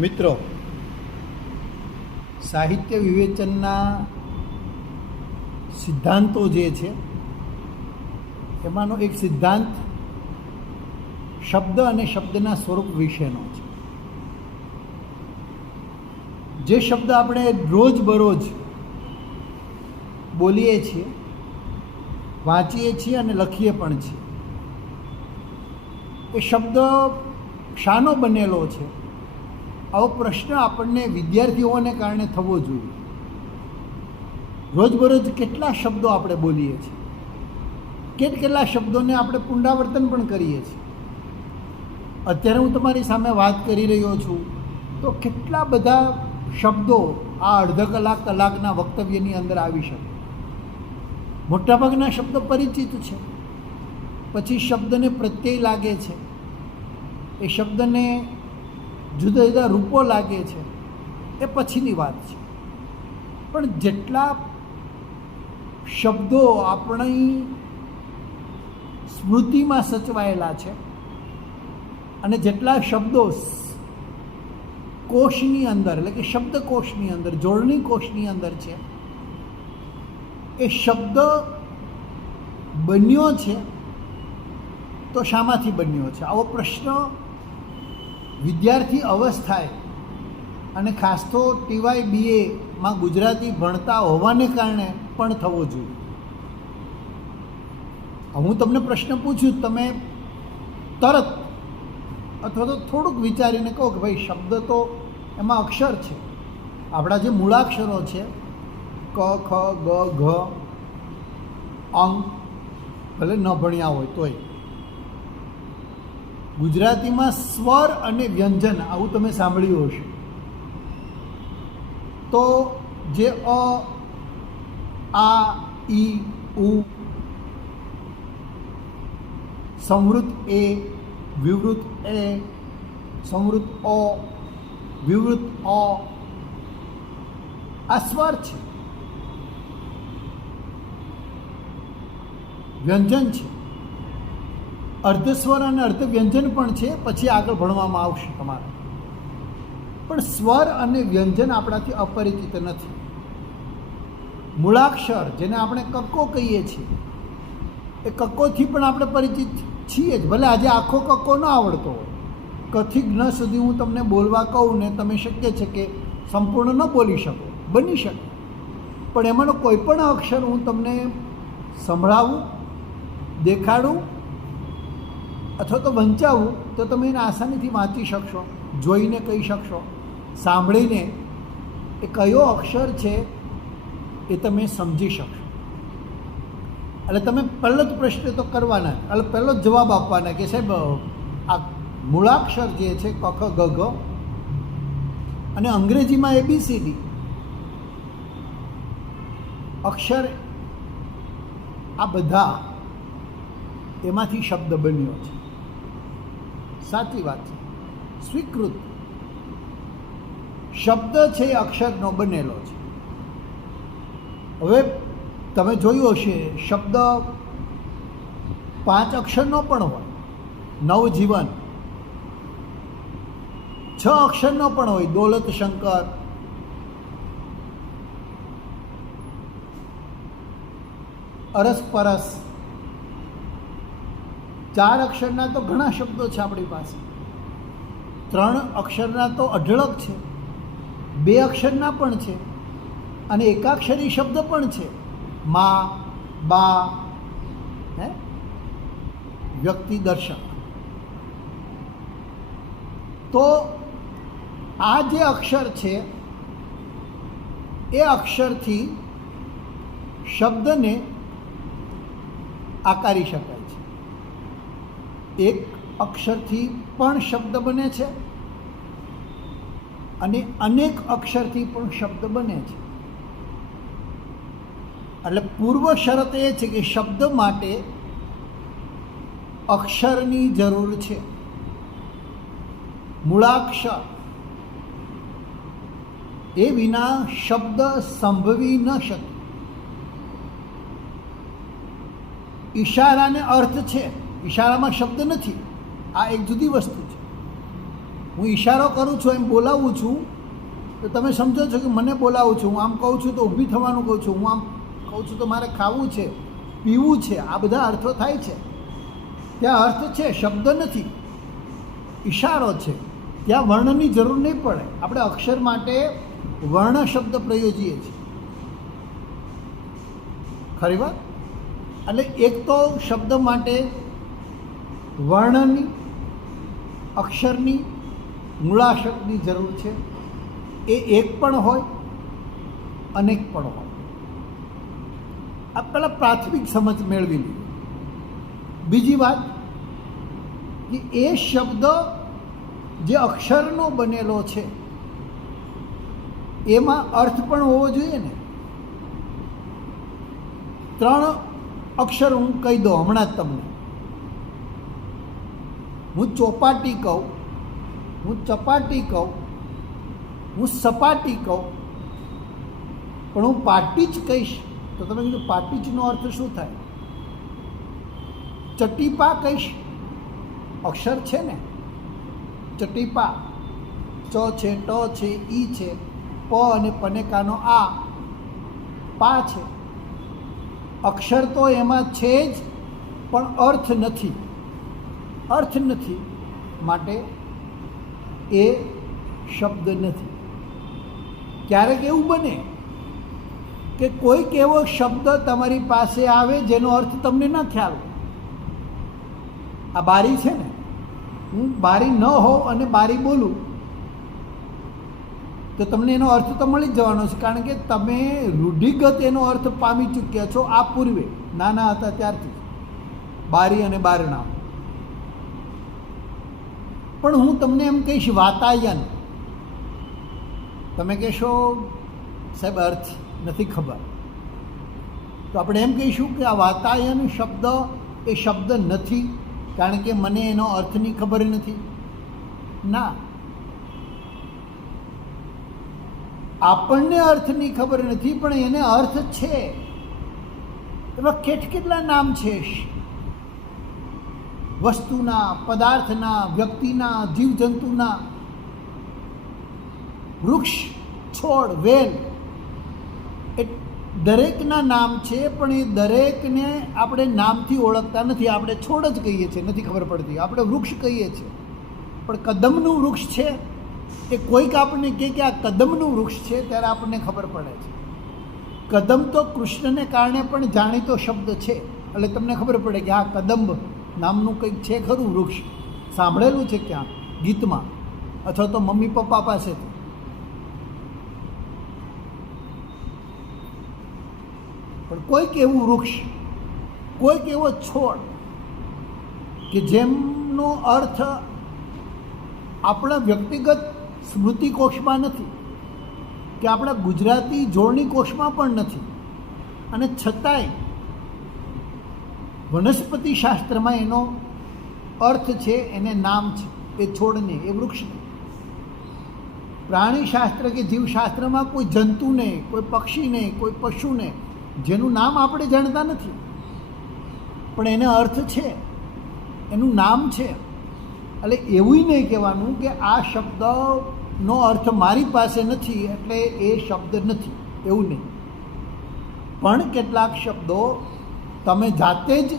મિત્રો, સાહિત્ય વિવેચનના સિદ્ધાંતો જે છે એમાંનો એક સિદ્ધાંત શબ્દ અને શબ્દના સ્વરૂપ વિશેનો છે. જે શબ્દ આપણે રોજબરોજ બોલીએ છીએ, વાંચીએ છીએ અને લખીએ પણ છીએ, એ શબ્દ શાનો બનેલો છે? આવો પ્રશ્ન આપણને વિદ્યાર્થીઓને કારણે થવો જોઈએ. રોજબરોજ કેટલા શબ્દો આપણે બોલીએ છીએ, કેટલા શબ્દોને આપણે પુનરાવર્તન પણ કરીએ છીએ. અત્યારે હું તમારી સામે વાત કરી રહ્યો છું તો કેટલા બધા શબ્દો આ અડધા કલાકના વક્તવ્યની અંદર આવી શકે. મોટાભાગના શબ્દો પરિચિત છે, પછી શબ્દને પ્રત્યય લાગે છે, એ શબ્દને જુદા જુદા રૂપો લાગે છે, એ પછીની વાત છે. પણ જેટલા શબ્દો આપણી સ્મૃતિમાં સચવાયેલા છે અને જેટલા શબ્દો કોષની અંદર, એટલે કે શબ્દકોષની અંદર, જોડણી કોષની અંદર છે, એ શબ્દ બન્યો છે તો શામાંથી બન્યો છે? આવો પ્રશ્ન વિદ્યાર્થી અવસ્થાએ અને ખાસ તો ટીવાય BAમાં ગુજરાતી ભણતા હોવાને કારણે પણ થવો જોઈએ. હું તમને પ્રશ્ન પૂછું, તમે તરત અથવા તો થોડુંક વિચારીને કહો કે ભાઈ શબ્દ તો એમાં અક્ષર છે, આપણા જે મૂળાક્ષરો છે ક, ખ, ગ, ઘ, અંગ, ભલે ન ભણ્યા હોય તોય. ગુજરાતીમાં સ્વર અને વ્યંજન આવું તમે સાંભળ્યું હશે. તો જે અ, આ, ઈ, ઉ, સંવૃત એ, વિવૃત એ, સંવૃત અ, વિવૃત અ, આ સ્વર છે, વ્યંજન છે. અર્ધસ્વર અને અર્ધવ્યંજન પણ છે, પછી આગળ ભણવામાં આવશે તમારે. પણ સ્વર અને વ્યંજન આપણાથી અપરિચિત નથી. મૂળાક્ષર જેને આપણે કક્કો કહીએ છીએ, એ કક્કોથી પણ આપણે પરિચિત છીએ જ. ભલે આજે આખો કક્કો ન આવડતો હોય, કથી જ્ઞ સુધી હું તમને બોલવા કહું ને તમે શક્ય છે કે સંપૂર્ણ ન બોલી શકો, બની શકે, પણ એમાંનો કોઈ પણ અક્ષર હું તમને સંભળાવું, દેખાડું અથવા તો વંચાવું તો તમે એને આસાનીથી વાંચી શકશો, જોઈને કહી શકશો, સાંભળીને એ કયો અક્ષર છે એ તમે સમજી શકશો. એટલે તમે પહેલો જ પ્રશ્ન તો કરવાના, એટલે પહેલો જ જવાબ આપવાના કે સાહેબ આ મૂળાક્ષર જે છે ક, ખ, ગ, ઘ અને અંગ્રેજીમાં ABCD અક્ષર, આ બધા એમાંથી શબ્દ બન્યો છે. સાચી વાત છે, સ્વીકૃત. શબ્દ છે એ અક્ષરનો બનેલો છે. હવે તમે જોયું હશે શબ્દ 5 અક્ષરનો પણ હોય, નવજીવન. 6 અક્ષરનો પણ હોય, દોલત શંકર. અરસપરસ. 4 અક્ષરના તો ઘણા શબ્દો છે આપણી પાસે. 3 અક્ષરના તો અઢળક છે, 2 અક્ષરના પણ છે અને એકાક્ષરી શબ્દ પણ છે. મા, બા, વ્યક્તિ દર્શક. તો આ જે અક્ષર છે એ અક્ષરથી શબ્દને આકારી શકાય છે. એક અક્ષરથી પણ શબ્દ બને છે અને અનેક અક્ષરથી પણ શબ્દ બને છે. એટલે પૂર્વ શરત એ છે કે શબ્દ માટે અક્ષરની જરૂર છે. મૂળાક્ષર એ વિના શબ્દ સંભવી ન શકે. ઈશારાને અર્થ છે, ઈશારામાં શબ્દ નથી, આ એક જુદી વસ્તુ છે. હું ઈશારો કરું છું, એમ બોલાવું છું, તો તમે સમજો છો કે મને બોલાવું છું. હું આમ કહું છું તો ઊભી થવાનું કહું છું, હું આમ કહું છું તો મારે ખાવું છે, પીવું છે. આ બધા અર્થો થાય છે. ત્યાં અર્થ છે, શબ્દ નથી, ઈશારો છે. ત્યાં વર્ણની જરૂર નહીં પડે. આપણે અક્ષર માટે વર્ણ શબ્દ પ્રયોજીએ છીએ. ખરી વાત. એટલે એક તો શબ્દ માટે વર્ણની, અક્ષરની, મૂળાક્ષરની જરૂર છે. એ એક પણ હોય, અનેક પણ હોય. આ પહેલાં પ્રાથમિક સમજ મેળવી લીધી. બીજી વાત કે એ શબ્દ જે અક્ષરનો બનેલો છે એમાં અર્થ પણ હોવો જોઈએ ને. 3 અક્ષર હું કહી દઉં હમણાં જ તમને. હું ચોપાટી કહું, હું ચપાટી કહું, હું સપાટી કહું, પણ હું પાટી જ કહીશ તો તમે કીધું પાટીજનો અર્થ શું થાય? ચટીપા કહીશ, અક્ષર છે ને, ચટીપા. ચ છે, ટ છે, ઈ છે, પ અને પનેકાનો આ પા છે. અક્ષર તો એમાં છે જ, પણ અર્થ નથી. અર્થ નથી માટે એ શબ્દ નથી. ક્યારેક એવું બને કે કોઈક એવો શબ્દ તમારી પાસે આવે જેનો અર્થ તમને ન ખ્યાલ હોય. આ બારી છે ને, હું બારી ન હોઉં અને બારી બોલું તો તમને એનો અર્થ તો મળી જ જવાનો છે, કારણ કે તમે રૂઢિગત એનો અર્થ પામી ચૂક્યા છો. આ પૂર્વે નાના હતા ત્યારથી બારી અને બારણા. પણ હું તમને એમ કહીશ વાતાયન, તમે કહેશો સાહેબ અર્થ નથી ખબર, તો આપણે એમ કહીશું કે આ વાતાયન શબ્દ એ શબ્દ નથી, કારણ કે મને એનો અર્થની ખબર નથી. ના, આપણને અર્થની ખબર નથી, પણ એને અર્થ છે. એવા કેટલા નામ છે વસ્તુના, પદાર્થના, વ્યક્તિના, જીવજંતુના, વૃક્ષ, છોડ, વેલ, એ દરેકના નામ છે. પણ એ દરેકને આપણે નામથી ઓળખતા નથી. આપણે છોડ જ કહીએ છીએ, નથી ખબર પડતી. આપણે વૃક્ષ કહીએ છીએ, પણ કદમનું વૃક્ષ છે એ કોઈક આપણને કહે કે આ કદમનું વૃક્ષ છે, ત્યારે આપણને ખબર પડે છે. કદમ તો કૃષ્ણને કારણે પણ જાણીતો શબ્દ છે, એટલે તમને ખબર પડે કે આ કદંબ નામનું કંઈક છે ખરું વૃક્ષ. સાંભળેલું છે ક્યાં ગીતમાં, અથવા તો મમ્મી પપ્પા પાસેથી. પણ કોઈક એવું વૃક્ષ, કોઈક એવો છોડ કે જેમનો અર્થ આપણા વ્યક્તિગત સ્મૃતિકોશમાં નથી, કે આપણા ગુજરાતી જોડણી કોશમાં પણ નથી, અને છતાંય વનસ્પતિ શાસ્ત્રમાં એનો અર્થ છે, એને નામ છે. એ છોડને, એ વૃક્ષને. પ્રાણીશાસ્ત્ર કે જીવશાસ્ત્રમાં કોઈ જંતુને, કોઈ પક્ષીને, કોઈ પશુને જેનું નામ આપણે જાણતા નથી, પણ એને અર્થ છે, એનું નામ છે. એટલે એવું નહીં કહેવાનું કે આ શબ્દનો અર્થ મારી પાસે નથી એટલે એ શબ્દ નથી, એવું નહીં. પણ કેટલાક શબ્દો તમે જાતે જ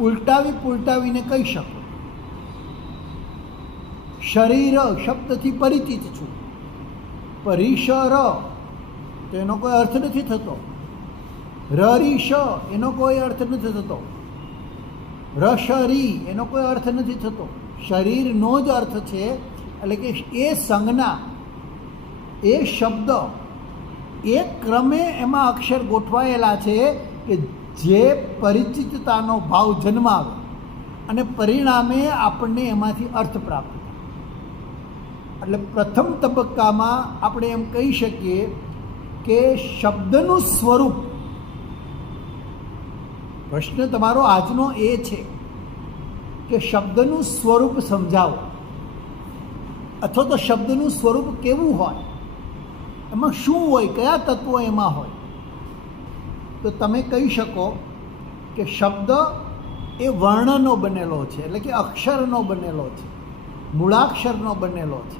ઉલટાવીને કહી શકો. શરીર શબ્દથી પરિચિત છું, પરિસર તો એનો કોઈ અર્થ નથી થતો. રરીશ એનો કોઈ અર્થ નથી થતો. રશરી એનો કોઈ અર્થ નથી થતો. શરીરનો જ અર્થ છે. એટલે કે એ સંજ્ઞા, એ શબ્દ, એ ક્રમે એમાં અક્ષર ગોઠવાયેલા છે કે જે પરિચિતતાનો ભાવ જન્માવે અને પરિણામે આપણને એમાંથી અર્થ પ્રાપ્ત થાય. એટલે પ્રથમ તબક્કામાં આપણે એમ કહી શકીએ કે શબ્દનું સ્વરૂપ, પ્રશ્ન તમારો આજનો એ છે કે શબ્દનું સ્વરૂપ સમજાવો, અથવા તો શબ્દનું સ્વરૂપ કેવું હોય, એમાં શું હોય, કયા તત્વો એમાં હોય. તો તમે કહી શકો કે શબ્દ એ વર્ણનો બનેલો છે, એટલે કે અક્ષરનો બનેલો છે. મૂળાક્ષરનો બનેલો છે.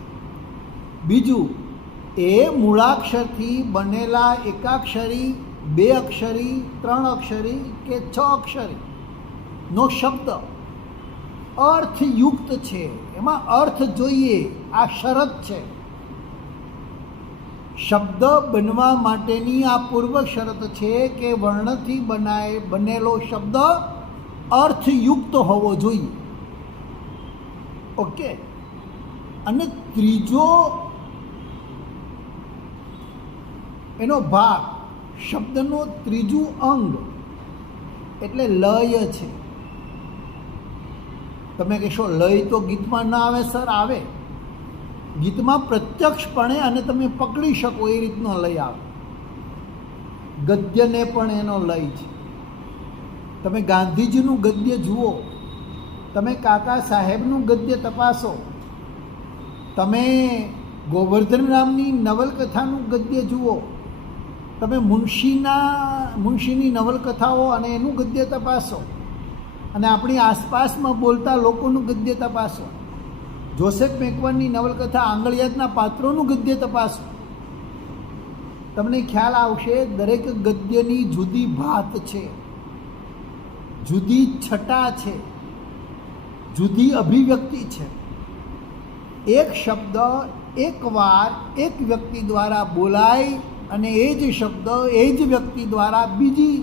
બીજું, એ મૂળાક્ષરથી બનેલા એકાક્ષરી, બે અક્ષરી, ત્રણ અક્ષરી કે 6 અક્ષરી નો શબ્દ અર્થયુક્ત છે. એમાં અર્થ જોઈએ, આ શરત છે. શબ્દ બનવા માટેની આ પૂર્વ શરત છે કે વર્ણથી બનેલો શબ્દ અર્થયુક્ત હોવો જોઈએ. ઓકે. અને ત્રીજો એનો ભાગ, શબ્દનો ત્રીજું અંગ એટલે લય છે. તમે કહેશો લય તો ગીતમાં ના આવે. સર, આવે. ગીતમાં પ્રત્યક્ષપણે અને તમે પકડી શકો એ રીતનો લય આવે. ગદ્યને પણ એનો લય છે. તમે ગાંધીજીનું ગદ્ય જુઓ, તમે કાકા સાહેબનું ગદ્ય તપાસો, તમે ગોવર્ધન રામની નવલકથાનું ગદ્ય જુઓ, તમે મુનશીની નવલકથાઓ અને એનું ગદ્ય તપાસો, અને આપણી આસપાસમાં બોલતા લોકોનું ગદ્ય તપાસો, જોસેફ મેકવનની નવલકથા આંગળિયાતના પાત્રોનું ગદ્ય તપાસો, તમને ખ્યાલ આવશે દરેક ગદ્યની જુદી ભાત છે, જુદી છટા છે, જુદી અભિવ્યક્તિ છે. એક શબ્દ એકવાર એક વ્યક્તિ દ્વારા બોલાય અને એ જ શબ્દ એ જ વ્યક્તિ દ્વારા બીજી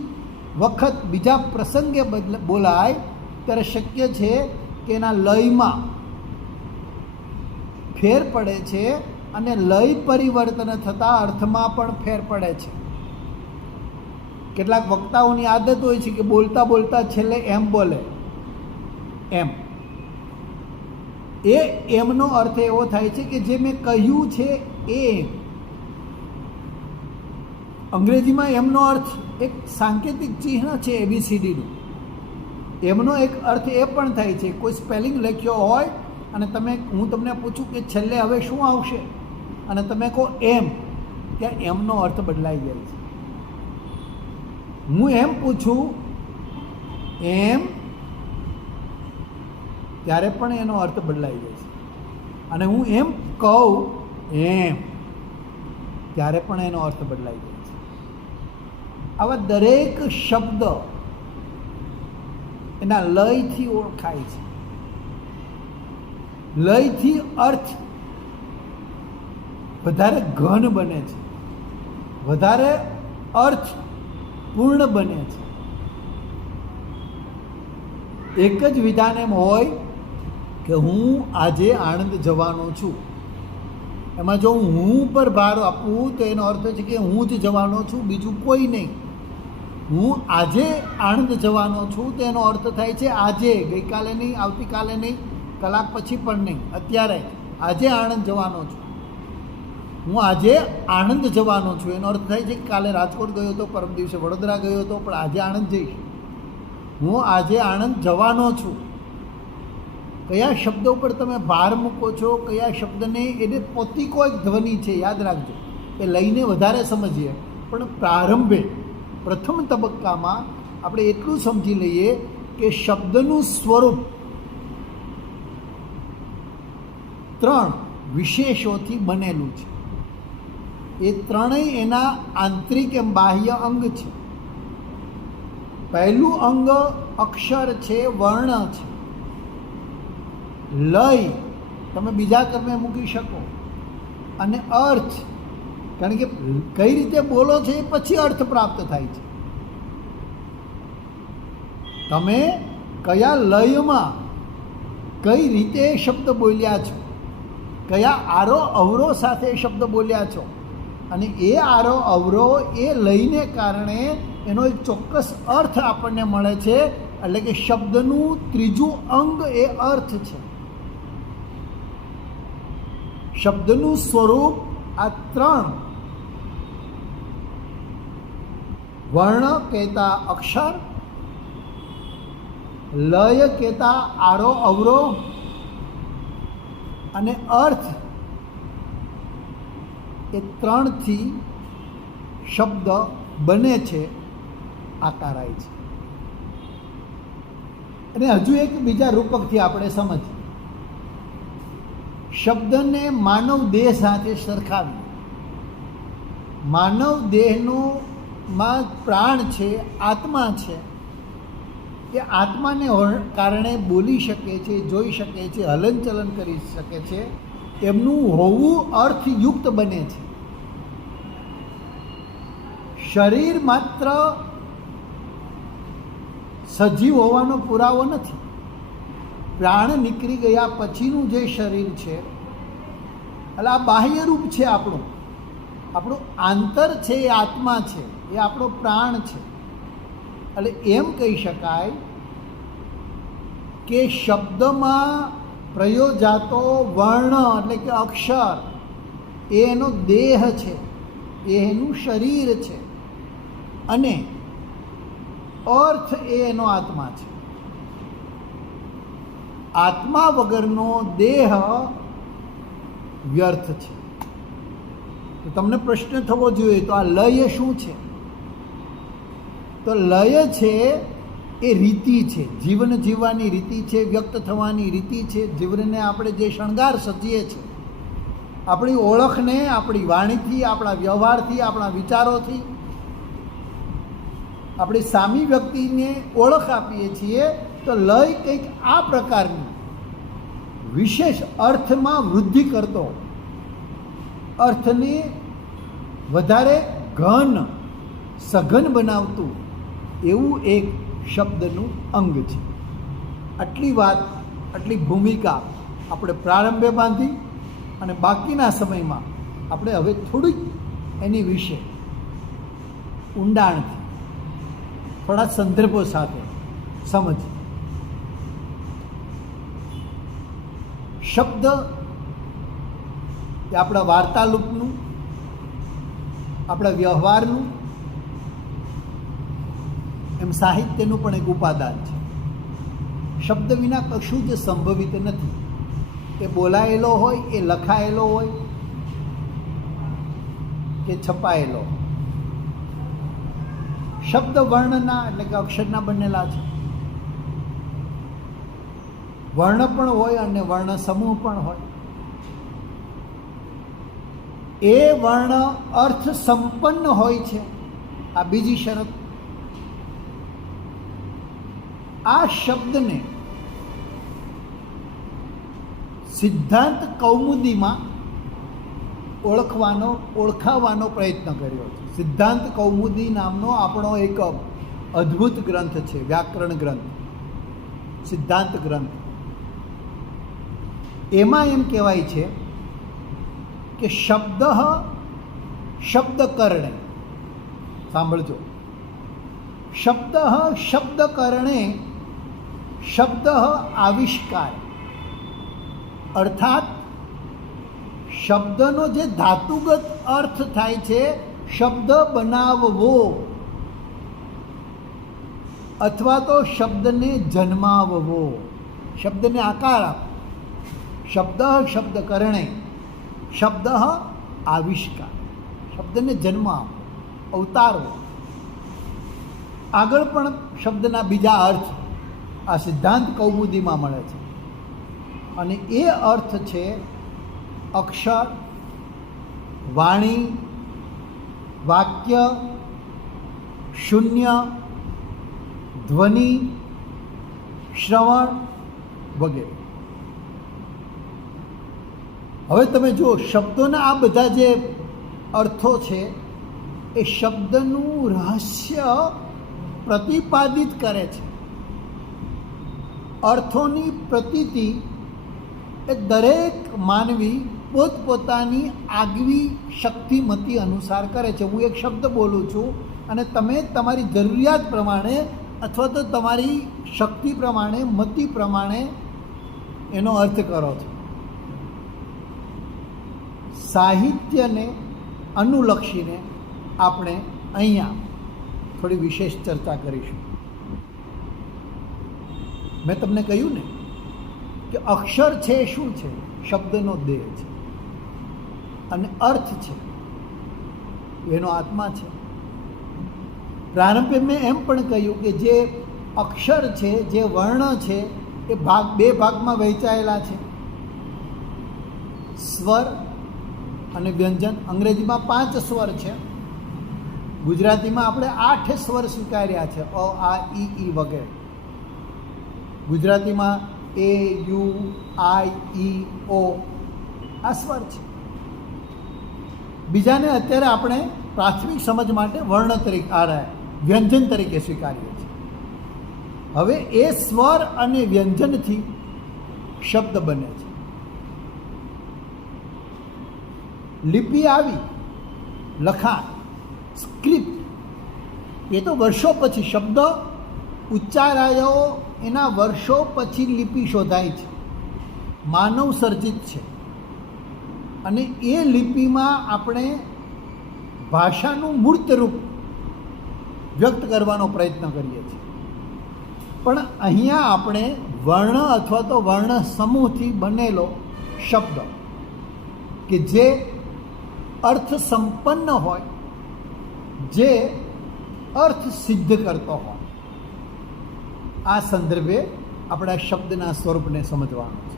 વખત બીજા પ્રસંગે બોલાય ત્યારે શક્ય છે કે એના લયમાં ફેર પડે છે અને લય પરિવર્તન થતાં અર્થમાં પણ ફેર પડે છે. કેટલાક વક્તાઓની આદત હોય છે કે બોલતા બોલતા છેલ્લે એમ બોલે. એમનો અર્થ એવો થાય છે કે જે મેં કહ્યું છે એ. અંગ્રેજીમાં એમનો અર્થ એક સાંકેતિક ચિહ્ન છે ABCDનું. એમનો એક અર્થ એ પણ થાય છે, કોઈ સ્પેલિંગ લખ્યો હોય અને હું તમને પૂછું કે છેલ્લે હવે શું આવશે અને તમે કહો એમ, ત્યાં એમનો અર્થ બદલાઈ જાય છે. હું એમ પૂછું એમ, ત્યારે પણ એનો અર્થ બદલાઈ જાય છે. અને હું એમ કહું એમ, ત્યારે પણ એનો અર્થ બદલાઈ જાય છે. આવા દરેક શબ્દ એના લયથી ઓળખાય છે. લયથી અર્થ વધારે ઘન બને છે, વધારે અર્થ પૂર્ણ બને છે. એક જ વિધાન એમ હોય કે હું આજે આણંદ જવાનો છું, એમાં જો હું પર ભાર આપું તો એનો અર્થ છે કે હું જ જવાનો છું, બીજું કોઈ નહીં. હું આજે આણંદ જવાનો છું તો એનો અર્થ થાય છે આજે, ગઈકાલે નહીં, આવતીકાલે નહીં, કલાક પછી પણ નહીં, અત્યારે આજે આણંદ જવાનો છું. હું આજે આણંદ જવાનો છું એનો અર્થ થાય છે કે કાલે રાજકોટ ગયો હતો, પરમ દિવસે વડોદરા ગયો હતો, પણ આજે આણંદ જઈશ. હું આજે આણંદ જવાનો છું. કયા શબ્દો પર તમે ભાર મૂકો છો, કયા શબ્દને, એને પોતિકો એક ધ્વનિ છે, યાદ રાખજો. એ લઈને વધારે સમજીએ, પણ પ્રારંભે પ્રથમ તબક્કામાં આપણે એટલું સમજી લઈએ કે શબ્દનું સ્વરૂપ 3 વિશેષોથી બનેલું છે. એ ત્રણેય એના આંતરિક એમ બાહ્ય અંગ છે. પહેલું અંગ અક્ષર છે, વર્ણ છે. લય તમે બીજા ક્રમે મૂકી શકો, અને અર્થ, કારણ કે કઈ રીતે બોલો છો એ પછી અર્થ પ્રાપ્ત થાય છે. તમે કયા લયમાં કઈ રીતે શબ્દ બોલ્યા છો, કયા આરો અવરો સાથે શબ્દ બોલ્યા છો, અને એ આરો અવરો એ લયને કારણે એનો એક ચોક્કસ અર્થ આપણને મળે છે. એટલે કે શબ્દનું ત્રીજું અંગ એ અર્થ છે. શબ્દનું સ્વરૂપ આ 3 વર્ણ કહેતા અક્ષર, લય કહેતા આરો અવરો, અને અર્થ, એ 3થી શબ્દ બને છે, આકારાય છે. અને હજુ એક બીજા રૂપકથી આપણે સમજીએ. શબ્દને માનવ દેહ સાથે સરખાવીએ. માનવ દેહનો માં પ્રાણ છે, આત્મા છે. એ આત્માને કારણે બોલી શકે છે, જોઈ શકે છે, હલનચલન કરી શકે છે. એમનું હોવું અર્થયુક્ત બને છે. શરીર માત્ર સજીવ હોવાનો પુરાવો નથી. પ્રાણ નીકળી ગયા પછીનું જે શરીર છે, એટલે આ બાહ્ય રૂપ છે આપણું. આપણું આંતર છે એ આત્મા છે, એ આપણો પ્રાણ છે. એટલે એમ કહી શકાય કે શબ્દમાં પ્રયોજાતો વર્ણ એટલે કે અક્ષર એ એનો દેહ છે, એ એનું શરીર છે, અને અર્થ એ એનો આત્મા છે. આત્મા વગરનો દેહ વ્યર્થ છે. તો તમને પ્રશ્ન થવો જોઈએ, તો આ લય શું છે? તો લય છે એ રીતિ છે, જીવન જીવવાની રીતિ છે, વ્યક્ત થવાની રીતિ છે. જીવનને આપણે જે શણગાર સજીએ છીએ, આપણી ઓળખને આપણી વાણીથી, આપણા વ્યવહારથી, આપણા વિચારોથી આપણી સામી વ્યક્તિને ઓળખ આપીએ છીએ. તો લય કંઈક આ પ્રકારની વિશેષ અર્થમાં વૃદ્ધિ કરતો, અર્થને વધારે ઘન સઘન બનાવતું એવું એક શબ્દનું અંગ છે. આટલી વાત, આટલી ભૂમિકા આપણે પ્રારંભે બાંધી, અને બાકીના સમયમાં આપણે હવે થોડીક એની વિશે ઊંડાણથી, થોડા સંદર્ભો સાથે સમજ. શબ્દ એ આપણા વાર્તાલાપનું, આપણા વ્યવહારનું, એમ સાહિત્યનું પણ એક ઉપાદાન છે. શબ્દ વિના કશું જ સંભવિત નથી. એ બોલાયેલો હોય, એ લખાયેલો હોય કે છપાયેલો. શબ્દ વર્ણના એટલે કે અક્ષરના બનેલા છે. વર્ણ પણ હોય અને વર્ણ સમૂહ પણ હોય. એ વર્ણ અર્થ સંપન્ન હોય છે. આ બીજી શરત. આ શબ્દને સિદ્ધાંત કૌમુદીમાં ઓળખાવવાનો પ્રયત્ન કર્યો છે. સિદ્ધાંત કૌમુદી નામનો આપણો એક અદ્ભુત ગ્રંથ છે, વ્યાકરણ ગ્રંથ, સિદ્ધાંત ગ્રંથ. એમાં એમ કહેવાય છે કે શબ્દ શબ્દકરણે, સાંભળજો, શબ્દ શબ્દકરણે શબ્દ આવિષ્કાર. અર્થાત શબ્દનો જે ધાતુગત અર્થ થાય છે, શબ્દ બનાવવો અથવા તો શબ્દને જન્માવવો, શબ્દને આકાર આપવો. શબ્દ શબ્દકરણે શબ્દ આવિષ્કાર, શબ્દને જન્મ આપવો, અવતારવો. આગળ પણ શબ્દના બીજા અર્થ આ સિદ્ધાંત કૌમુદીમાં મળે છે, અને એ અર્થ છે અક્ષર, વાણી, વાક્ય, શૂન્ય, ધ્વનિ, શ્રવણ વગેરે. હવે તમે જુઓ, શબ્દોના આ બધા જે અર્થો છે એ શબ્દનું રહસ્ય પ્રતિપાદિત કરે છે. અર્થોની પ્રતીતિ એ દરેક માનવી પોતપોતાની આગવી શક્તિમતી અનુસાર કરે છે. હું એક શબ્દ બોલું છું અને તમે તમારી જરૂરિયાત પ્રમાણે અથવા તો તમારી શક્તિ પ્રમાણે, મતિ પ્રમાણે એનો અર્થ કરો છો. સાહિત્યને અનુલક્ષીને આપણે અહીંયા થોડી વિશેષ ચર્ચા કરીશું. મેં તમને કહ્યું ને કે અક્ષર છે શું છે? શબ્દનો દેહ છે, અને અર્થ છે એનો આત્મા છે. પ્રારંભે મેં એમ પણ કહ્યું કે જે અક્ષર છે, જે વર્ણ છે, એ બે ભાગમાં વહેંચાયેલા છે. સ્વર અને વ્યંજન. અંગ્રેજીમાં 5 સ્વર છે, ગુજરાતીમાં આપણે 8 સ્વર સ્વીકાર્યા છે, અ આ ઈ વગેરે. ગુજરાતીમાં એ યુ આઈ ઈ ઓ આ સ્વર છે. બીજાને અત્યારે આપણે પ્રાથમિક સમજ માટે વર્ણ તરીકે વ્યંજન તરીકે સ્વીકારીએ છીએ. હવે એ સ્વર અને વ્યંજનથી શબ્દ બને છે. લિપિ આવી, લખાણ, સ્ક્રિપ્ટ, એ તો વર્ષો પછી શબ્દ ઉચ્ચારાયો એના વર્ષો પછી લિપિ શોધાય છે, માનવ સર્જિત છે. અને એ લિપિમાં આપણે ભાષાનું મૂર્ત રૂપ વ્યક્ત કરવાનો પ્રયત્ન કરીએ છીએ. પણ અહીંયા આપણે વર્ણ અથવા તો વર્ણ સમૂહથી બનેલો શબ્દ કે જે અર્થ સંપન્ન હોય, જે અર્થ સિદ્ધ કરતો હોય, આ સંદર્ભે આપણા શબ્દના સ્વરૂપને સમજવાનું છે.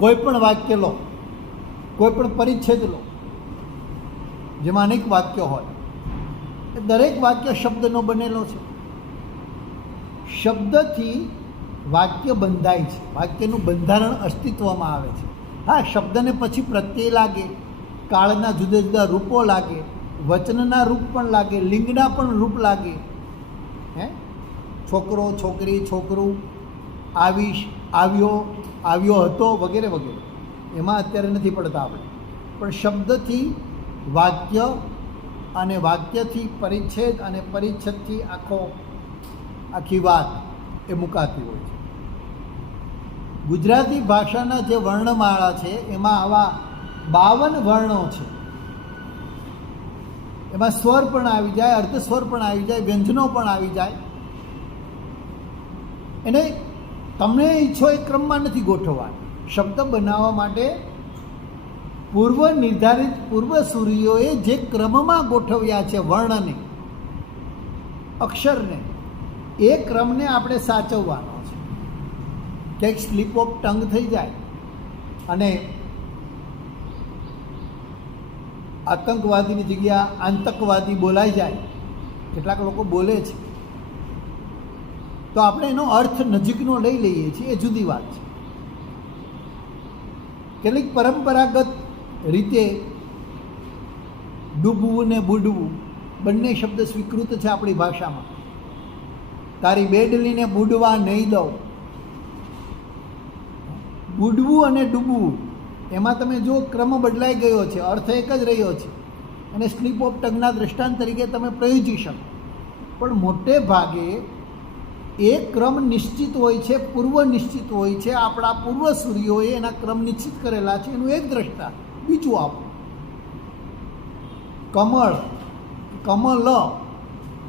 કોઈ પણ વાક્ય લો, કોઈ પણ પરિચ્છેદ લો જેમાં અનેક વાક્યો હોય, એ દરેક વાક્ય શબ્દનો બનેલો છે. શબ્દથી વાક્ય બંધાય છે, વાક્યનું બંધારણ અસ્તિત્વમાં આવે છે. હા, શબ્દને પછી પ્રત્યય લાગે, કાળના જુદા જુદા રૂપો લાગે, વચનના રૂપ પણ લાગે, લિંગના પણ રૂપ લાગે. છોકરો, છોકરી, છોકરું, આવીશ, આવ્યો, આવ્યો હતો વગેરે વગેરે. એમાં અત્યારે નથી પડતા આપણે. પણ શબ્દથી વાક્ય અને વાક્યથી પરિચ્છેદ અને પરિચ્છેદથી આખી વાત એ મુકાતી હોય છે. ગુજરાતી ભાષાના જે વર્ણમાળા છે એમાં આવા 52 વર્ણો છે. એમાં સ્વર પણ આવી જાય, અર્ધસ્વર પણ આવી જાય, વ્યંજનો પણ આવી જાય. એને તમને ઈચ્છો એ ક્રમમાં નથી ગોઠવવા. શબ્દ બનાવવા માટે પૂર્વ નિર્ધારિત પૂર્વસૂરીઓએ જે ક્રમમાં ગોઠવ્યા છે વર્ણને, અક્ષરને, એ ક્રમને આપણે સાચવવાનો છે. કંઈક સ્લીપ ઓફ ટંગ થઈ જાય અને આતંકવાદીની જગ્યા આતંકવાદી બોલાઈ જાય, કેટલાક લોકો બોલે છે, તો આપણે એનો અર્થ નજીકનો લઈ લઈએ છીએ, એ જુદી વાત છે. કેટલીક પરંપરાગત રીતે ડૂબવું ને બુડવું બંને શબ્દ સ્વીકૃત છે આપણી ભાષામાં. તારી બેડલીને બુડવા નહીં દઉં. બુડવું અને ડૂબવું એમાં તમે જો ક્રમ બદલાઈ ગયો છે, અર્થ એક જ રહ્યો છે, અને સ્લીપ ઓફ ટંગના દૃષ્ટાંત તરીકે તમે પ્રયોજી શકો. પણ મોટે ભાગે એ ક્રમ નિશ્ચિત હોય છે, પૂર્વ નિશ્ચિત હોય છે. આપણા પૂર્વસૂરીઓએ એના ક્રમ નિશ્ચિત કરેલા છે. એનું એક દ્રષ્ટા. બીજું આપણું કમળ, કમલ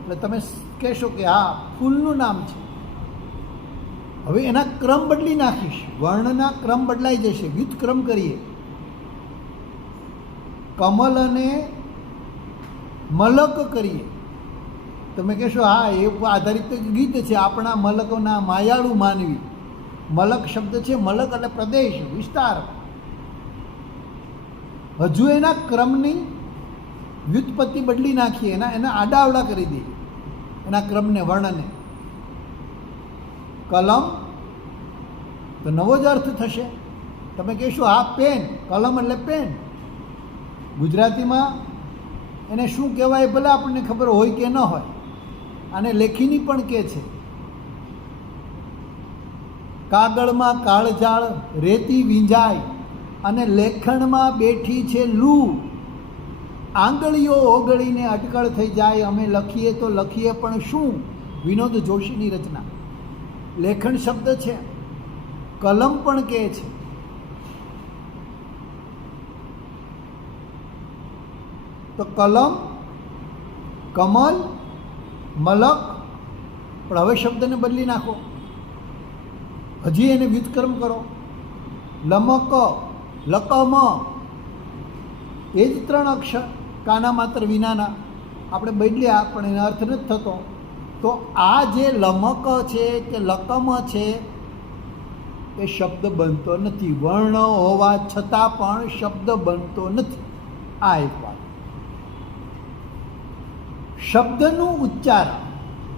એટલે તમે કહેશો કે હા ફૂલનું નામ છે. હવે એના ક્રમ બદલી નાખીશ, વર્ણના ક્રમ બદલાઈ જશે, વ્યુત્ક્રમ કરીએ. કમલ અને મલક કરીએ, તમે કહેશો હા એ આધારિત ગીત છે, આપણા મલકોના માયાળુ માનવી. મલક શબ્દ છે, મલક એટલે પ્રદેશ, વિસ્તાર. હજુ એના ક્રમની વ્યુત્પત્તિ બદલી નાખીએ, એના આડાવડા કરી દઈએ, એના ક્રમને, વર્ણને. કલમ તો નવો જ અર્થ થશે. તમે કહેશો હા પેન, કલમ એટલે પેન. ગુજરાતીમાં એને શું કહેવાય ભલે આપણને ખબર હોય કે ન હોય. આને લેખીની પણ કહે છે. કાગળમાં કાળઝાળ રેતી વીંજાય અને લેખણમાં બેઠી છે લૂ. આંગળીઓ ઓગળીને અટકળ થઈ જાય, અમે લખીએ તો લખીએ પણ શું. વિનોદ જોશીની રચના. લેખણ શબ્દ છે, કલમ પણ કહે છે. તો કલમ, કમલ, મલક. પણ હવે શબ્દને બદલી નાખો, હજી એને વ્યુત્ક્રમ કરો. લમક, લકમ, એ જ 3 અક્ષર, કાના માત્ર વિનાના. આપણે બદલ્યા પણ એનો અર્થ નથી થતો. તો આ જે લમક છે કે લકમ છે, એ શબ્દ બનતો નથી. વર્ણ હોવા છતાં પણ શબ્દ બનતો નથી. આ એક વાત. શબ્દનું ઉચ્ચારણ.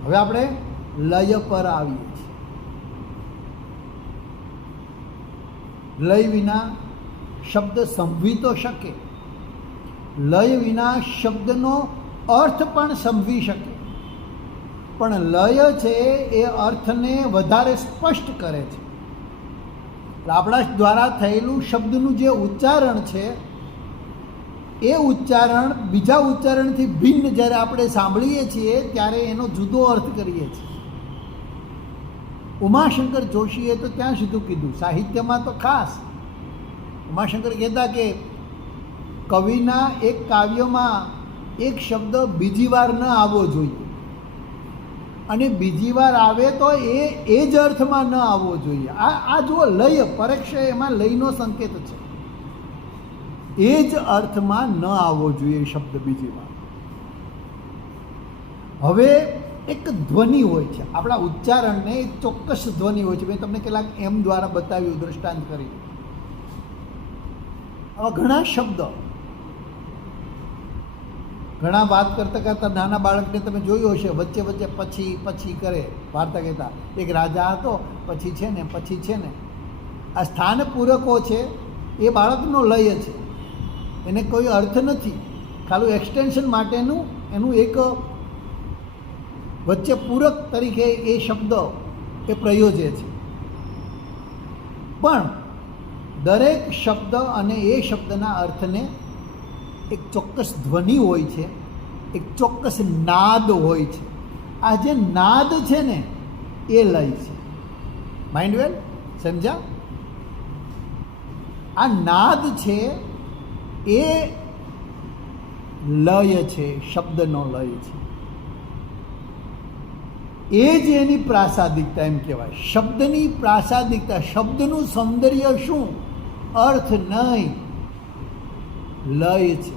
હવે આપણે લય પર આવીએ છીએ. લય વિના શબ્દ સંભવી તો શકે, લય વિના શબ્દનો અર્થ પણ સંભવી શકે, પણ લય છે એ અર્થને વધારે સ્પષ્ટ કરે છે. આપણા દ્વારા થયેલું શબ્દનું જે ઉચ્ચારણ છે એ ઉચ્ચારણ બીજા ઉચ્ચારણથી ભિન્ન જ્યારે આપણે સાંભળીએ છીએ ત્યારે એનો જુદો અર્થ કરીએ છીએ. ઉમાશંકર જોશીએ તો ત્યાં સુધી કીધું, સાહિત્યમાં તો ખાસ. ઉમાશંકર કહેતા કે કવિના એક કાવ્યમાં એક શબ્દ બીજી વાર ન આવવો જોઈએ, અને બીજી વાર આવે તો એ જ અર્થમાં ન આવવો જોઈએ. આ જુઓ, લય પરોક્ષ, એમાં લયનો સંકેત છે. એ જ અર્થમાં ન આવવો જોઈએ શબ્દ બીજી વાર. હવે એક ધ્વનિ હોય છે, આપણા ઉચ્ચારણને એક ચોક્કસ ધ્વનિ હોય છે. મેં તમને કેટલાક એમ દ્વારા બતાવ્યું, દ્રષ્ટાંત કરી. હવે ઘણા શબ્દ, ઘણા વાત કરતાં કરતાં નાના બાળકને તમે જોયું હશે, વચ્ચે વચ્ચે પછી પછી કરે, વાર્તા કહેતા. એક રાજા હતો, પછી છે ને, પછી છે ને. આ સ્થાન પૂરકો છે, એ બાળકનો લય છે, એને કોઈ અર્થ નથી, ખાલી એક્સટેન્શન માટેનું એનું એક વચ્ચે પૂરક તરીકે એ શબ્દ એ પ્રયોજે છે. પણ દરેક શબ્દ અને એ શબ્દના અર્થને એક ચોક્કસ ધ્વનિ હોય છે, એક ચોક્કસ નાદ હોય છે. આ જે નાદ છે ને એ લય છે. માઇન્ડ વેલ, સમજ્યા? આ નાદ છે એ લય છે, શબ્દનો લય છે. એ જ એની પ્રાસાદિકતા એમ કહેવાય. શબ્દની પ્રાસાદિકતા, શબ્દનું સૌંદર્ય શું? અર્થ નહીં, લય છે.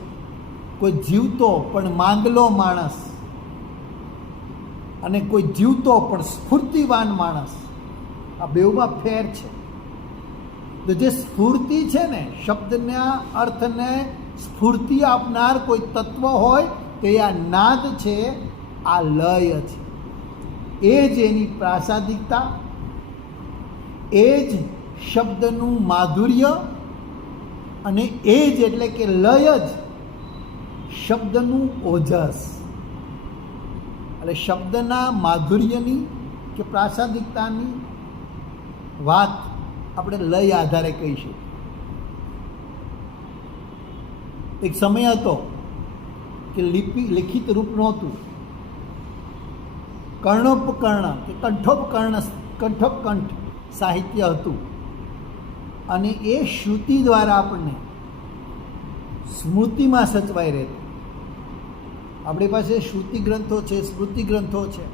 કોઈ જીવતો પણ માંદલો માણસ અને કોઈ જીવતો પણ સ્ફૂર્તિવાન માણસ, આ બેઉમાં ફેર છે. તો જે સ્ફૂર્તિ છે ને, શબ્દના અર્થને સ્ફૂર્તિ આપનાર કોઈ તત્વ હોય તો એ આ નાદ છે, આ લય છે. એ જ એની પ્રાસાદિકતા, એ જ શબ્દનું માધુર્ય, અને એ જ એટલે કે લય જ શબ્દનું ઓજસ. એટલે શબ્દના માધુર્યની કે પ્રાસાદિકતાની વાત આપણે લય આધારે કહી શકીએ. એક સમય હતો કે લિખિત રૂપ નહોતું, કર્ણોપકર્ણ કે કંઠોપકંઠ સાહિત્ય હતું, અને એ શ્રુતિ દ્વારા આપણને સ્મૃતિમાં સચવાઈ રહેતું. આપણી પાસે શ્રુતિ ગ્રંથો છે, સ્મૃતિ ગ્રંથો છે.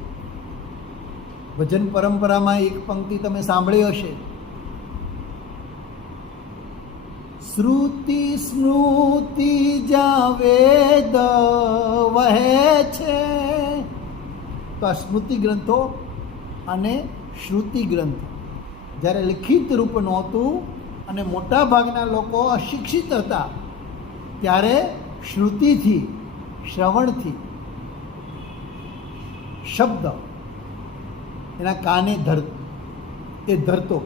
ભજન પરંપરામાં એક પંક્તિ તમે સાંભળી હશે, શ્રુતિ સ્મૃતિ જ્યાં વેદ વહે છે. તો આ સ્મૃતિ ગ્રંથો અને શ્રુતિ ગ્રંથો જ્યારે લિખિત રૂપ નહોતું અને મોટા ભાગના લોકો અશિક્ષિત હતા, ત્યારે શ્રુતિથી, શ્રવણથી શબ્દ એના કાને ધરતો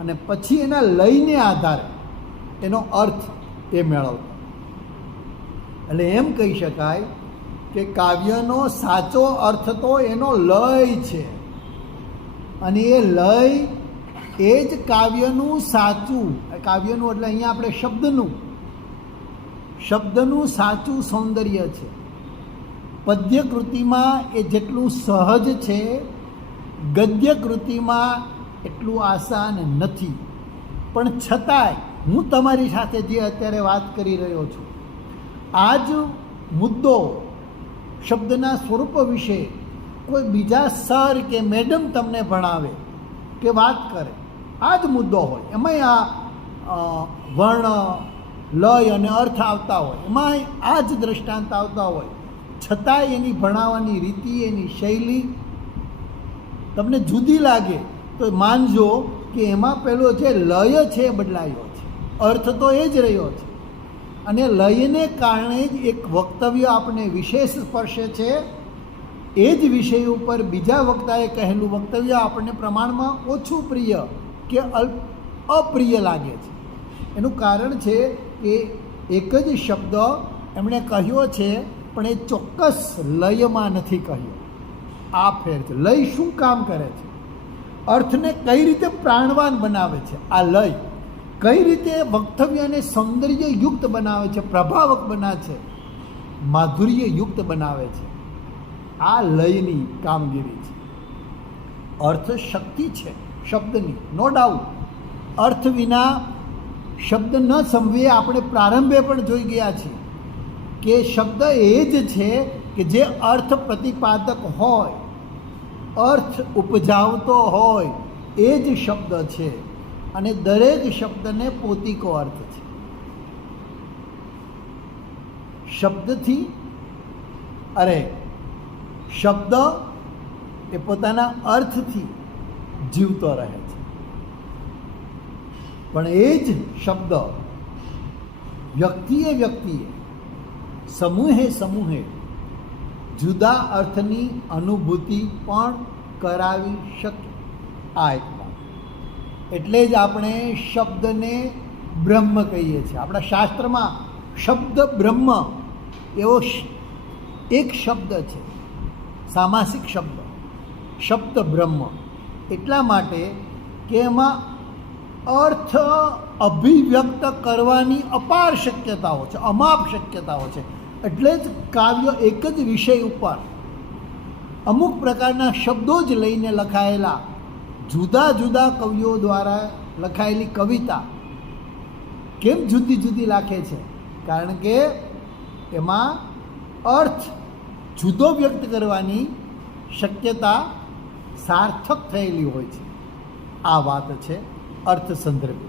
અને પછી એના લયને આધારે એનો અર્થ એ મેળવતો. એટલે એમ કહી શકાય કે કાવ્યનો સાચો અર્થ તો એનો લય છે, અને એ લય એ જ કાવ્યનું સાચું, કાવ્યનું એટલે અહીંયા આપણે શબ્દનું સાચું સૌંદર્ય છે. પદ્ય કૃતિમાં એ જેટલું સહજ છે, ગદ્ય કૃતિમાં એટલું આસાન નથી. પણ છતાંય હું તમારી સાથે જે અત્યારે વાત કરી રહ્યો છું, આ જ મુદ્દો શબ્દના સ્વરૂપ વિશે કોઈ બીજા સર કે મેડમ તમને ભણાવે કે વાત કરે, આ જ મુદ્દો હોય, એમાંય આ વર્ણ, લય અને અર્થ આવતા હોય, એમાં આ જ દ્રષ્ટાંત આવતા હોય, છતાંય એની ભણાવવાની રીતિ, એની શૈલી તમને જુદી લાગે તો માનજો કે એમાં પેલો જે લય છે એ બદલાયો છે, અર્થ તો એ જ રહ્યો છે, અને લયને કારણે જ એક વક્તવ્ય આપણે વિશેષ સ્પર્શે છે. એ જ વિષય ઉપર બીજા વક્તાએ કહેલું વક્તવ્ય આપણને પ્રમાણમાં ઓછું પ્રિય કે અપ્રિય લાગે છે. એનું કારણ છે કે એક જ શબ્દ એમણે કહ્યો છે, પણ એ ચોક્કસ લયમાં નથી કહ્યો. આ ફેર છે. લય શું કામ કરે છે? અર્થને કઈ રીતે પ્રાણવાન બનાવે છે? આ લય કઈ રીતે વક્તવ્યને સૌંદર્યયુક્ત બનાવે છે, પ્રભાવક બનાવે છે, માધુર્યયુક્ત બનાવે છે? આ લયની કામગીરી છે. અર્થ શક્તિ છે શબ્દની, નો ડાઉટ. અર્થ વિના શબ્દ ન સમજે. આપણે પ્રારંભે પણ જોઈ ગયા છીએ કે શબ્દ એ જ છે કે જે અર્થ પ્રતિપાદક હોય, અર્થ ઉપજાવતો હોય, એ જ શબ્દ છે. અને દરેક શબ્દને પોતીકો અર્થ છે. શબ્દથી શબ્દ એ પોતાના અર્થથી જીવતો રહે છે, પણ એ જ શબ્દ વ્યક્તિએ સમૂહે જુદા અર્થની અનુભૂતિ પણ કરાવી શકે. આ એક વાત. એટલે જ આપણે શબ્દને બ્રહ્મ કહીએ છીએ. આપણા શાસ્ત્રમાં શબ્દ બ્રહ્મ એવો એક શબ્દ છે, સામાસિક શબ્દ, શબ્દ બ્રહ્મ. એટલા માટે કે એમાં અર્થ અભિવ્યક્ત કરવાની અપાર શક્યતાઓ છે, અમાપ શક્યતાઓ છે. એટલે જ કાવ્ય એક જ વિષય ઉપર અમુક પ્રકારના શબ્દો જ લઈને લખાયેલા જુદા જુદા કવિઓ દ્વારા લખાયેલી કવિતા કેમ જુદી જુદી લાગે છે? કારણ કે એમાં અર્થ જુદો વ્યક્ત કરવાની શક્યતા સાર્થક થયેલી હોય છે. આ વાત છે અર્થ સંદર્ભે.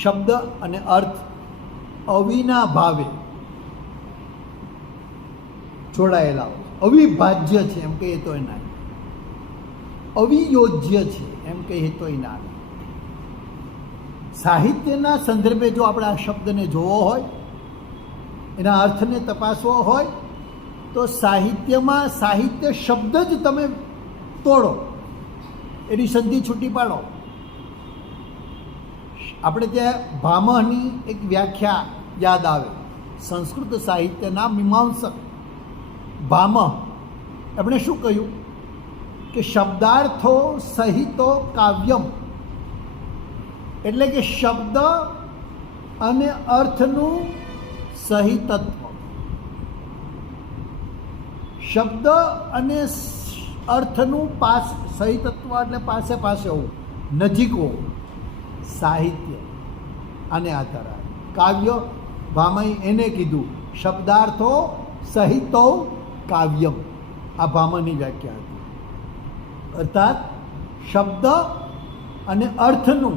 શબ્દ અને અર્થ અવિના ભાવે જોડાયેલા હોય, અવિભાજ્ય છે એમ કહીએ તોય ના, અવિયોજ્ય છે એમ કહીએ તોય ના. સાહિત્યના સંદર્ભે જો આપણે આ શબ્દને જોવો હોય, એના અર્થને તપાસવો હોય, તો સાહિત્યમાં સાહિત્ય શબ્દ જ તમે તોડો, એની સંધિ છૂટી પાડો. આપણે ત્યાં ભામહની એક વ્યાખ્યા યાદ આવે. સંસ્કૃત સાહિત્યના મીમાંસક ભામહ એમણે શું કહ્યું કે શબ્દાર્થો સહિતો કાવ્યમ, એટલે કે શબ્દ અને અર્થનું સહિતત્વ. શબ્દ અને અર્થનું સહિતત્વ એટલે પાસે હોવું, નજીક હોવું. સાહિત્ય આને આધાર આવે. કાવ્ય ભામહે એને કીધું શબ્દાર્થો સહિતો કાવ્યમ. આ ભામહની વ્યાખ્યા હતી. અર્થાત શબ્દ અને અર્થનું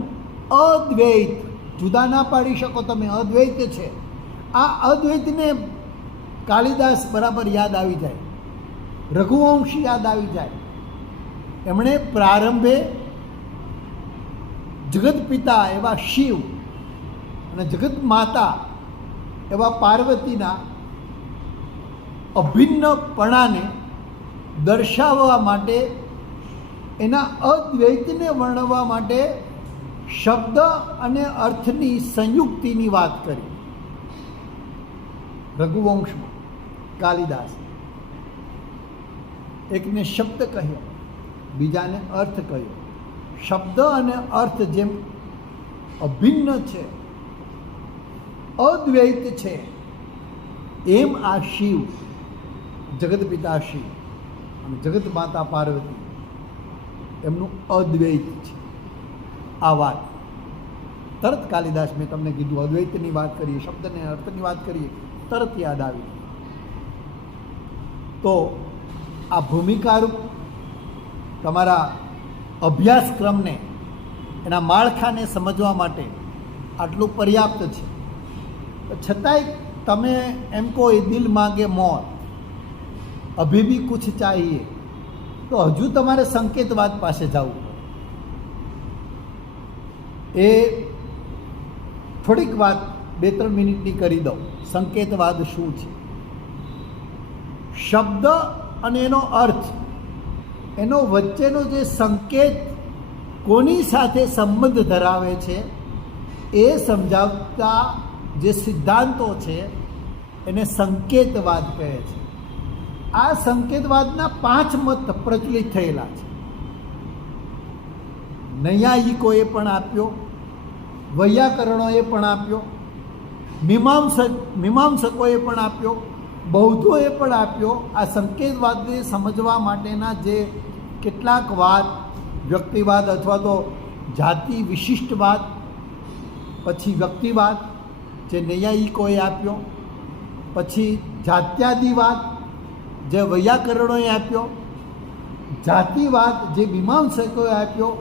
અદ્વૈત, જુદા ના પાડી શકો તમે, અદ્વૈત છે. આ અદ્વૈતને કાલિદાસ બરાબર યાદ આવી જાય, રઘુવંશી યાદ આવી જાય. એમણે પ્રારંભે જગત પિતા એવા શિવ અને જગત માતા એવા પાર્વતીના અભિન્નપણાને દર્શાવવા માટે, એના અદ્વૈતને વર્ણવવા માટે શબ્દ અને અર્થની સંયુક્તિની વાત કરી. રઘુવંશમાં કાલિદાસ એકને શબ્દ કહ્યો, બીજાને અર્થ કહ્યો. શબ્દ અને અર્થ જેમ અભિન્ન છે, અદ્વૈત છે, એમ આ શિવ, જગત પિતા શિવ અને જગત માતા પાર્વતી એમનું અદ્વૈત છે. આ વાત તરત કાલિદાસ, મેં તમને કીધું અદ્વૈતની વાત કરીએ, શબ્દને અર્થની વાત કરીએ, તરત યાદ આવી. તો આ ભૂમિકારૂપ તમારા અભ્યાસક્રમને, એના માળખાને સમજવા માટે આટલું પર્યાપ્ત છે. છતાંય તમે એમ કહો એ દિલ માગે મોત, અભી ભી કુછ ચાહીએ, તો હજુ તમારે સંકેતવાદ પાસે જવું પડે. એ થોડીક વાત 2-3 મિનિટની કરી દઉં. સંકેતવાદ શું છે? શબ્દ અને એનો અર્થ, એનો વચ્ચેનો જે સંકેત કોની સાથે સંબંધ ધરાવે છે એ સમજાવતા જે સિદ્ધાંતો છે એને સંકેતવાદ કહે છે. આ સંકેતવાદના 5 મત પ્રચલિત થયેલા છે. નૈયાયિકોએ પણ આપ્યો, વૈયાકરણોએ પણ આપ્યો, મીમાંસકોએ પણ આપ્યો, બૌદ્ધોએ પણ આપ્યો. આ સંકેતવાદને સમજવા માટેના જે કેટલાક વાત, વ્યક્તિવાદ અથવા તો જાતિ વિશિષ્ટવાદ, પછી વ્યક્તિવાદ જે નૈયાયિકોએ આપ્યો, પછી જાત્યાદિવાદ જે વૈયાકરણોએ આપ્યો, જાતિવાદ જે મીમાંસકોએ આપ્યો,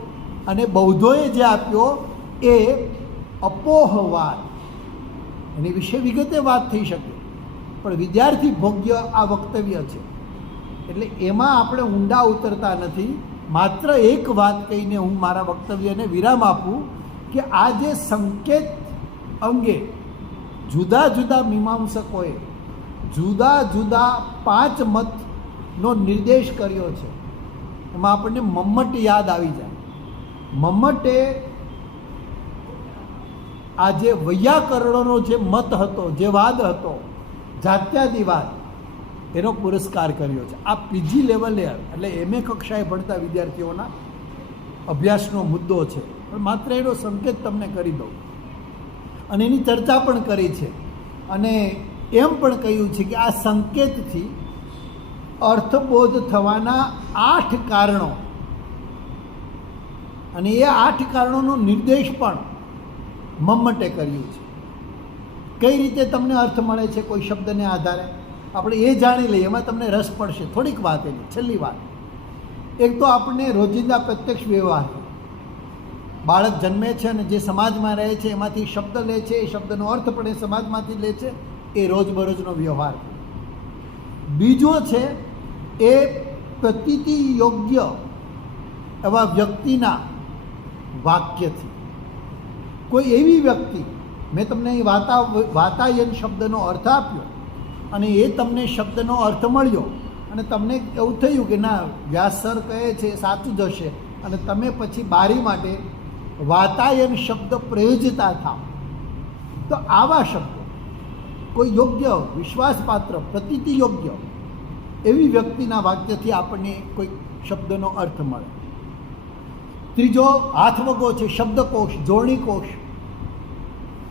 અને બૌદ્ધોએ જે આપ્યો એ અપોહવાદ. એની વિશે વિગતે વાત થઈ શકે, પણ વિદ્યાર્થી ભોગ્ય આ વક્તવ્ય છે એટલે એમાં આપણે ઊંડા ઉતરતા નથી. માત્ર એક વાત કહીને હું મારા વક્તવ્યને વિરામ આપું કે આ જે સંકેત અંગે જુદા જુદા મીમાંસકોએ જુદા જુદા 5 મતનો નિર્દેશ કર્યો છે. એમાં આપણને મમ્મટ યાદ આવી જાય. મમ્મટે આ જે વૈયાકરણોનો જે મત હતો, જે વાદ હતો, જાત્યાદિવાદ, એનો પુરસ્કાર કર્યો છે. આ પીજી લેવલે એટલે MA કક્ષાએ ભણતા વિદ્યાર્થીઓના અભ્યાસનો મુદ્દો છે, પણ માત્ર એનો સંકેત તમને કરી દઉં. અને એની ચર્ચા પણ કરી છે અને એમ પણ કહ્યું છે કે આ સંકેતથી અર્થબોધ થવાના 8 કારણો, અને એ 8 કારણોનો નિર્દેશ પણ મમ્મટે કર્યું છે. કઈ રીતે તમને અર્થ મળે છે કોઈ શબ્દને આધારે આપણે એ જાણી લઈએ, એમાં તમને રસ પડશે. થોડીક વાત એની છેલ્લી વાત. એક તો આપણને રોજિંદા પ્રત્યક્ષ વ્યવહાર, બાળક જન્મે છે અને જે સમાજમાં રહે છે એમાંથી શબ્દ લે છે, એ શબ્દનો અર્થ પણ એ સમાજમાંથી લે છે, એ રોજબરોજનો વ્યવહાર. બીજો છે એ પ્રતીતિ યોગ્ય એવા વ્યક્તિના વાક્યથી. કોઈ એવી વ્યક્તિ, મેં તમને અહીં વાતાયન શબ્દનો અર્થ આપ્યો અને એ તમને શબ્દનો અર્થ મળ્યો અને તમને એવું થયું કે ના, વ્યાસ સર કહે છે એ સાચું જ હશે, અને તમે પછી બારી માટે વાતાયન શબ્દ પ્રયોજતા થાવ, તો આવા શબ્દો કોઈ યોગ્ય, વિશ્વાસપાત્ર, પ્રતીતિ યોગ્ય એવી વ્યક્તિના વાક્યથી આપણને કોઈ શબ્દનો અર્થ મળે. ત્રીજો હાથવગો છે, શબ્દકોશ, જોડણીકોશ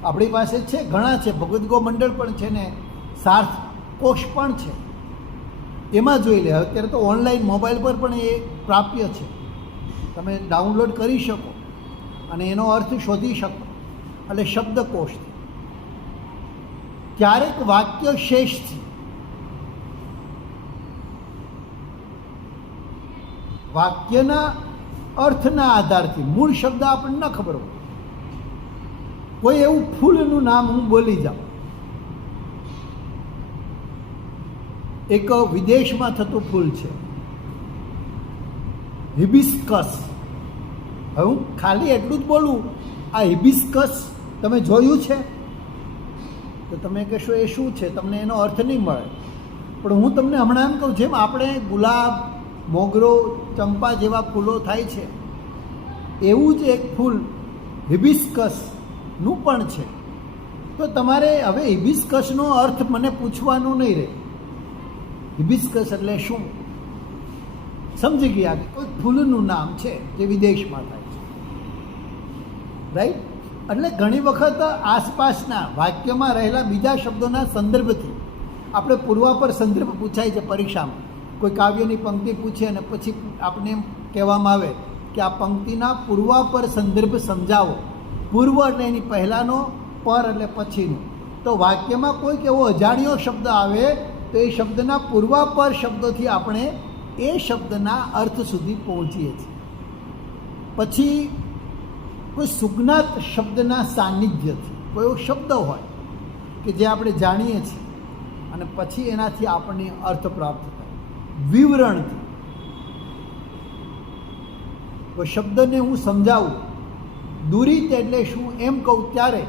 આપણી પાસે છે, ઘણા છે. ભગવદ્ગો મંડળ પણ છે ને સાર્થ કોશ પણ છે. એમાં જોઈ લે. અત્યારે તો ઓનલાઈન મોબાઈલ પર પણ એ પ્રાપ્ય છે, તમે ડાઉનલોડ કરી શકો અને એનો અર્થ શોધી શકો. એટલે શબ્દકોશથી. ક્યારેક વાક્ય શેષથી, વાક્યના અર્થના આધારથી, મૂળ શબ્દ આપણને ન ખબર હોય, કોઈ એવું ફૂલનું નામ હું બોલી જાઉં, એક વિદેશમાં થતું ફૂલ છે હિબિસ્કસ. હવે હું ખાલી એટલું જ બોલું, આ હિબિસ્કસ તમે જોયું છે? તો તમે કહેશો એ શું છે, તમને એનો અર્થ નહીં મળે. પણ હું તમને હમણાં એમ કહું, જેમ આપણે ગુલાબ, મોગરો, ચંપા જેવા ફૂલો થાય છે, એવું જ એક ફૂલ હિબિસ્કસનું પણ છે. તો તમારે હવે હિબિસ્કસનો અર્થ મને પૂછવાનો નહીં રહે. હિબિસ્કસ એટલે શું સમજી ગયા કે કોઈ ફૂલનું નામ છે જે વિદેશમાં થાય છે, રાઈટ? એટલે ઘણી વખત આસપાસના વાક્યમાં રહેલા બીજા શબ્દોના સંદર્ભથી આપણે પૂર્વાપર સંદર્ભ પૂછાય છે પરીક્ષામાં. કોઈ કાવ્યની પંક્તિ પૂછે અને પછી આપણે એમ કહેવામાં આવે કે આ પંક્તિના પૂર્વાપર સંદર્ભ સમજાવો. પૂર્વ એટલે એની પહેલાંનો, પર એટલે પછીનું. તો વાક્યમાં કોઈક એવો અજાણ્યો શબ્દ આવે તો એ શબ્દના પૂર્વાપર શબ્દોથી આપણે એ શબ્દના અર્થ સુધી પહોંચીએ છીએ. પછી કોઈ સુજ્ઞાત શબ્દના સાનિધ્યથી, કોઈ એવો શબ્દ હોય કે જે આપણે જાણીએ છીએ અને પછી એનાથી આપણને અર્થ પ્રાપ્ત થાય. વિવરણથી કોઈ શબ્દને હું સમજાવું દુરિત એટલે શું એમ કહું ત્યારે,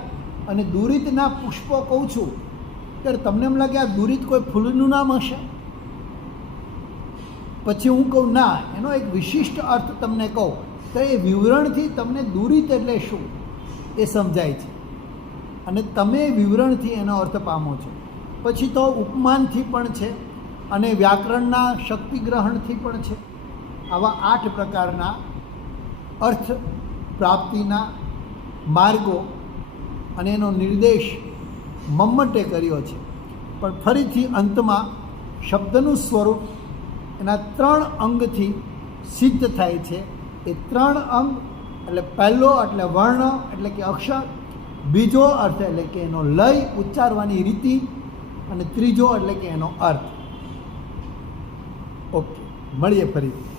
અને દુરિતના પુષ્પો કહું છું ત્યારે તમને એમ લાગે આ દુરિત કોઈ ફૂલનું નામ હશે? પછી હું કહું ના, એનો એક વિશિષ્ટ અર્થ તમને કહું તો એ વિવરણથી તમને દુરિત એટલે શું એ સમજાય છે, અને તમે વિવરણથી એનો અર્થ પામો છો. પછી તો ઉપમાનથી પણ છે અને વ્યાકરણના શક્તિગ્રહણથી પણ છે. આવા 8 પ્રકારના અર્થ પ્રાપ્તિના માર્ગો અને એનો નિર્દેશ મમ્મટે કર્યો છે. પણ ફરીથી અંતમાં શબ્દનું સ્વરૂપ એના 3 અંગથી સિદ્ધ થાય છે. એ 3 અંગ એટલે પહેલો એટલે વર્ણ એટલે કે અક્ષર, બીજો અર્થ એટલે કે એનો લય, ઉચ્ચારવાની રીતિ, અને ત્રીજો એટલે કે એનો અર્થ. ઓકે, મળીએ ફરીથી.